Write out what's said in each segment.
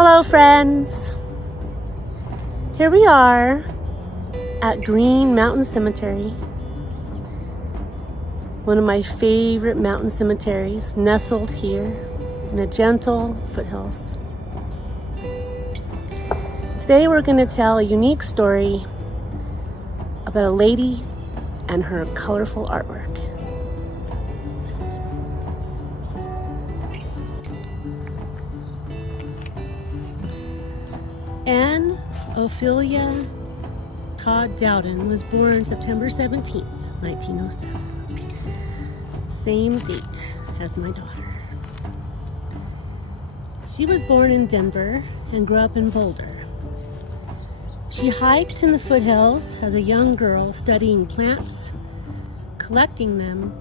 Hello friends, here we are at Green Mountain Cemetery, one of my favorite mountain cemeteries, nestled here in the gentle foothills. Today we're going to tell a unique story about a lady and her colorful artwork. Ophelia Todd Dowden was born September 17th, 1907. Same date as my daughter. She was born in Denver and grew up in Boulder. She hiked in the foothills as a young girl, studying plants, collecting them,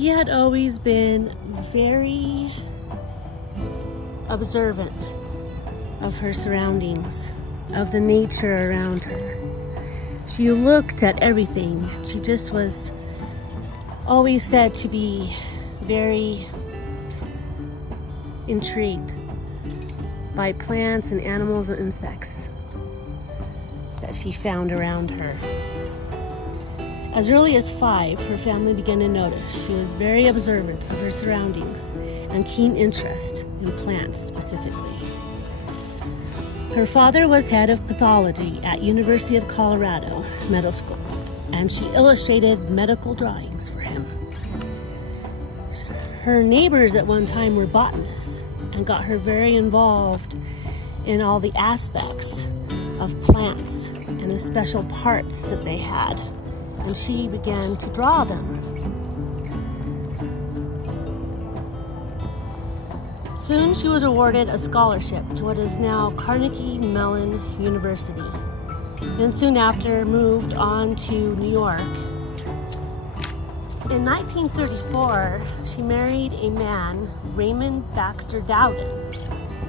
she had always been very observant of her surroundings, of the nature around her. She looked at everything. She just was always said to be very intrigued by plants and animals and insects that she found around her. As early as 5, her family began to notice she was very observant of her surroundings and keen interest in plants specifically. Her father was head of pathology at University of Colorado Medical School, and she illustrated medical drawings for him. Her neighbors at one time were botanists and got her very involved in all the aspects of plants and the special parts that they had. And she began to draw them. Soon she was awarded a scholarship to what is now Carnegie Mellon University. Then soon after moved on to New York. In 1934, she married a man, Raymond Baxter Dowden,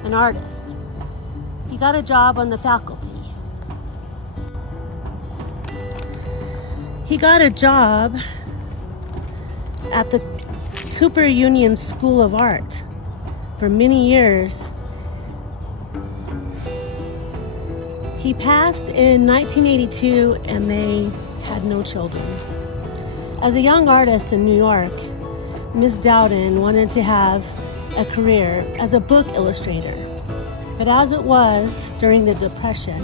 an artist. He got a job on the faculty. He got a job at the Cooper Union School of Art for many years. He passed in 1982 and they had no children. As a young artist in New York, Miss Dowden wanted to have a career as a book illustrator. But as it was during the Depression,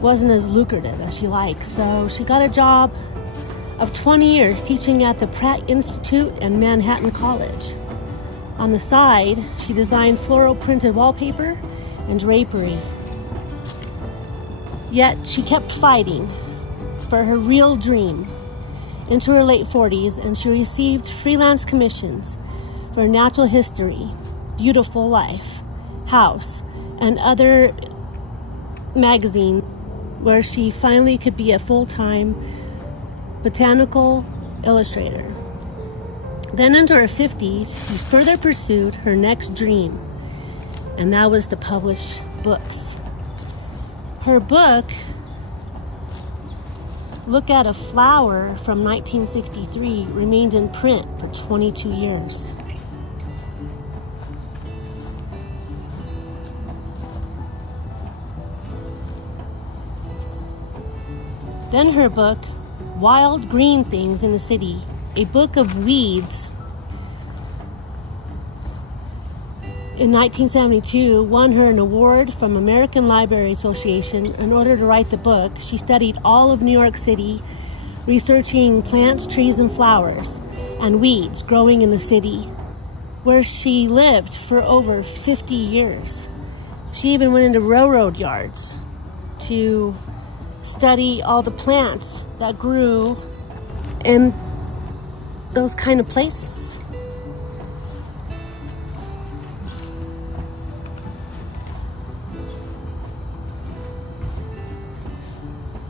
wasn't as lucrative as she liked, so she got a job of 20 years teaching at the Pratt Institute and Manhattan College. On the side, she designed floral printed wallpaper and drapery. Yet she kept fighting for her real dream into her late 40s, and she received freelance commissions for Natural History, Beautiful Life, House, and other magazines, where she finally could be a full-time botanical illustrator. Then into her 50s, she further pursued her next dream, and that was to publish books. Her book, Look at a Flower from 1963, remained in print for 22 years. Then her book, Wild Green Things in the City, a book of weeds, in 1972, won her an award from American Library Association. In order to write the book, she studied all of New York City, researching plants, trees, and flowers, and weeds growing in the city, where she lived for over 50 years. She even went into railroad yards to study all the plants that grew in those kind of places.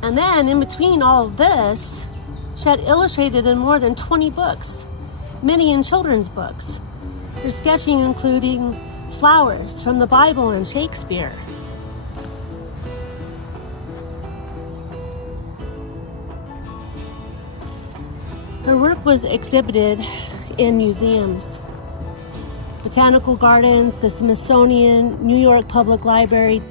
And then in between all of this, she had illustrated in more than 20 books, many in children's books. Her sketching including flowers from the Bible and Shakespeare. work was exhibited in museums, botanical gardens, the Smithsonian, New York Public Library.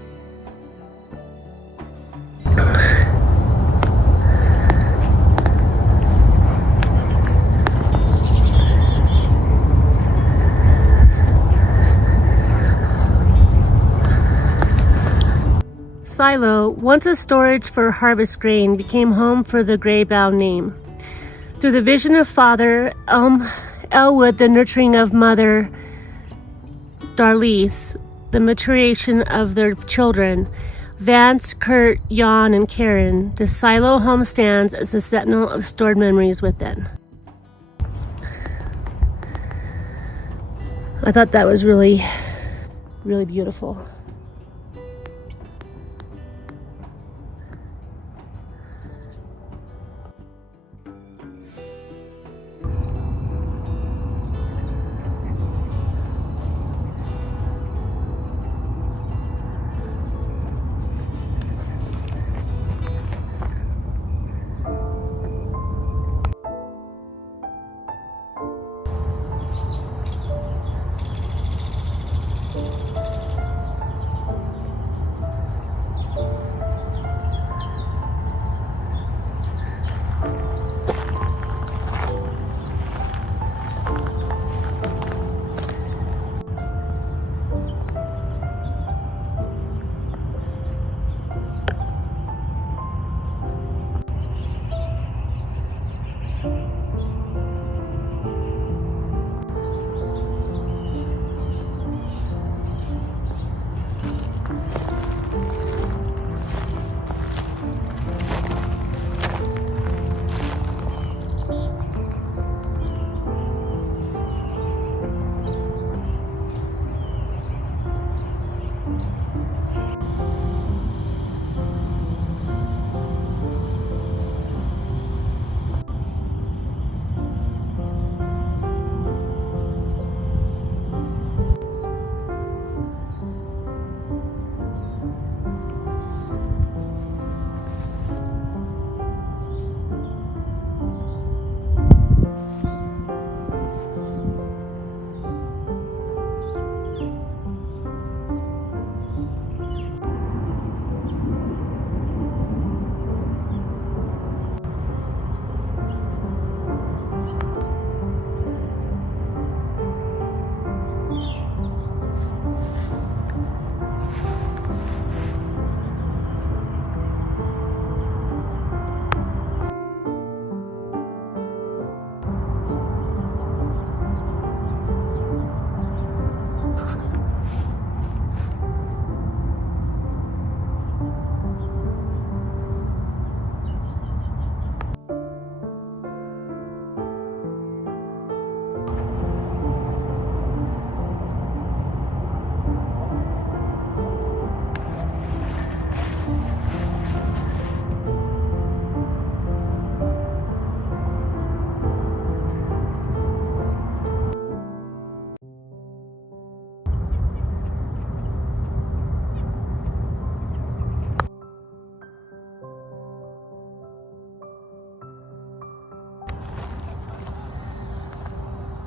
Silo, once a storage for harvest grain, became home for the Gray Bough name. Through the vision of Father Elwood, the nurturing of Mother Darlise, the maturation of their children, Vance, Kurt, Jan, and Karen, the Silo home stands as a sentinel of stored memories within. I thought that was really, really beautiful.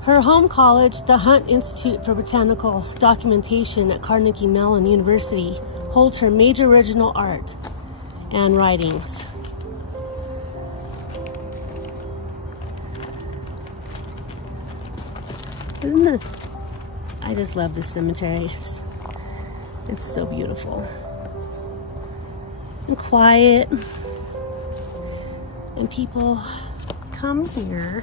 Her home college, the Hunt Institute for Botanical Documentation at Carnegie Mellon University, holds her major original art and writings. I just love this cemetery. It's so beautiful and quiet, and people come here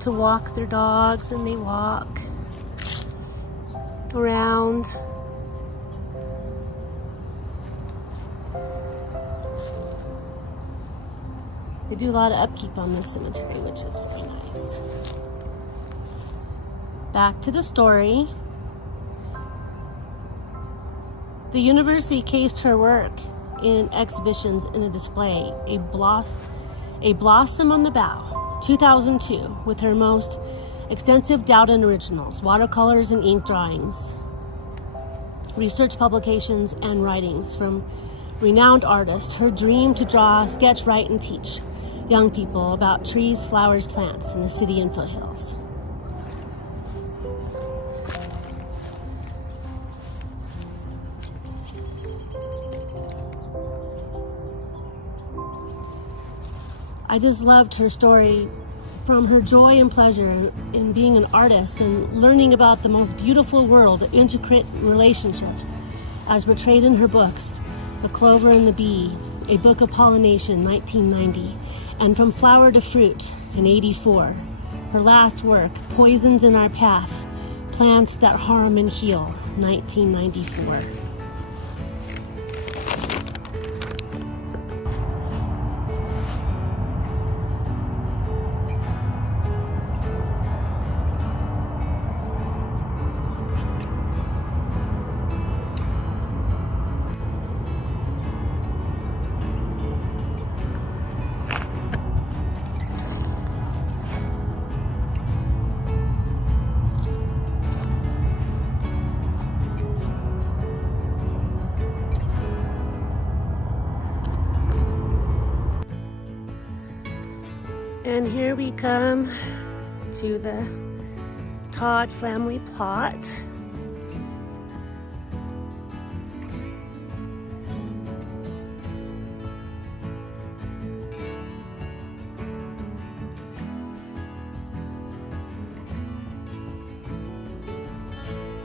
to walk their dogs, and they walk around. They do a lot of upkeep on this cemetery, which is very nice. Back to the story. The university cased her work in exhibitions in a display, A Blossom on the Bough, 2002, with her most extensive Dowden originals, watercolors and ink drawings, research publications, and writings from renowned artist, her dream to draw, sketch, write, and teach young people about trees, flowers, plants in the city and foothills. I just loved her story, from her joy and pleasure in being an artist and learning about the most beautiful world of intricate relationships, as portrayed in her books, The Clover and the Bee, A Book of Pollination, 1990, and From Flower to Fruit in 84. Her last work, Poisons in Our Path, Plants That Harm and Heal, 1994. And here we come to the Todd family plot.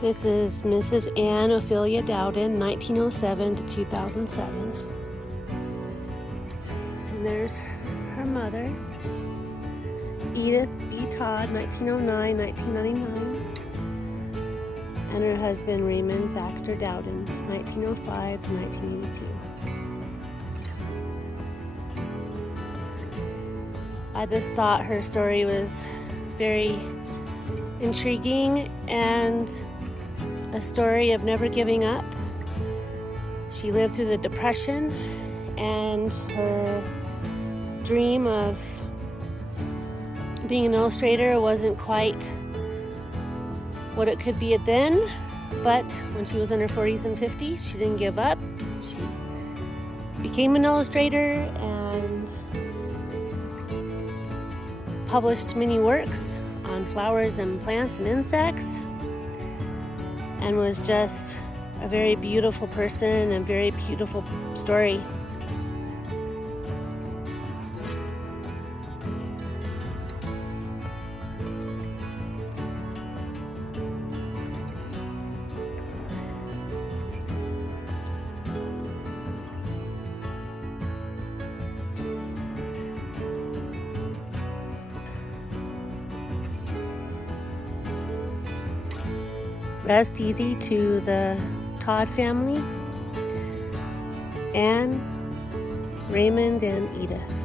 This is Mrs. Anne Ophelia Dowden, 1907 to 2007. And there's her mother, Edith B. Todd, 1909-1999, and her husband, Raymond Baxter Dowden, 1905 to 1982. I just thought her story was very intriguing and a story of never giving up. She lived through the Depression, and her dream of being an illustrator wasn't quite what it could be then, but when she was in her 40s and 50s, she didn't give up. She became an illustrator and published many works on flowers and plants and insects, and was just a very beautiful person and very beautiful story. Rest easy to the Todd family, Anne, Raymond, and Edith.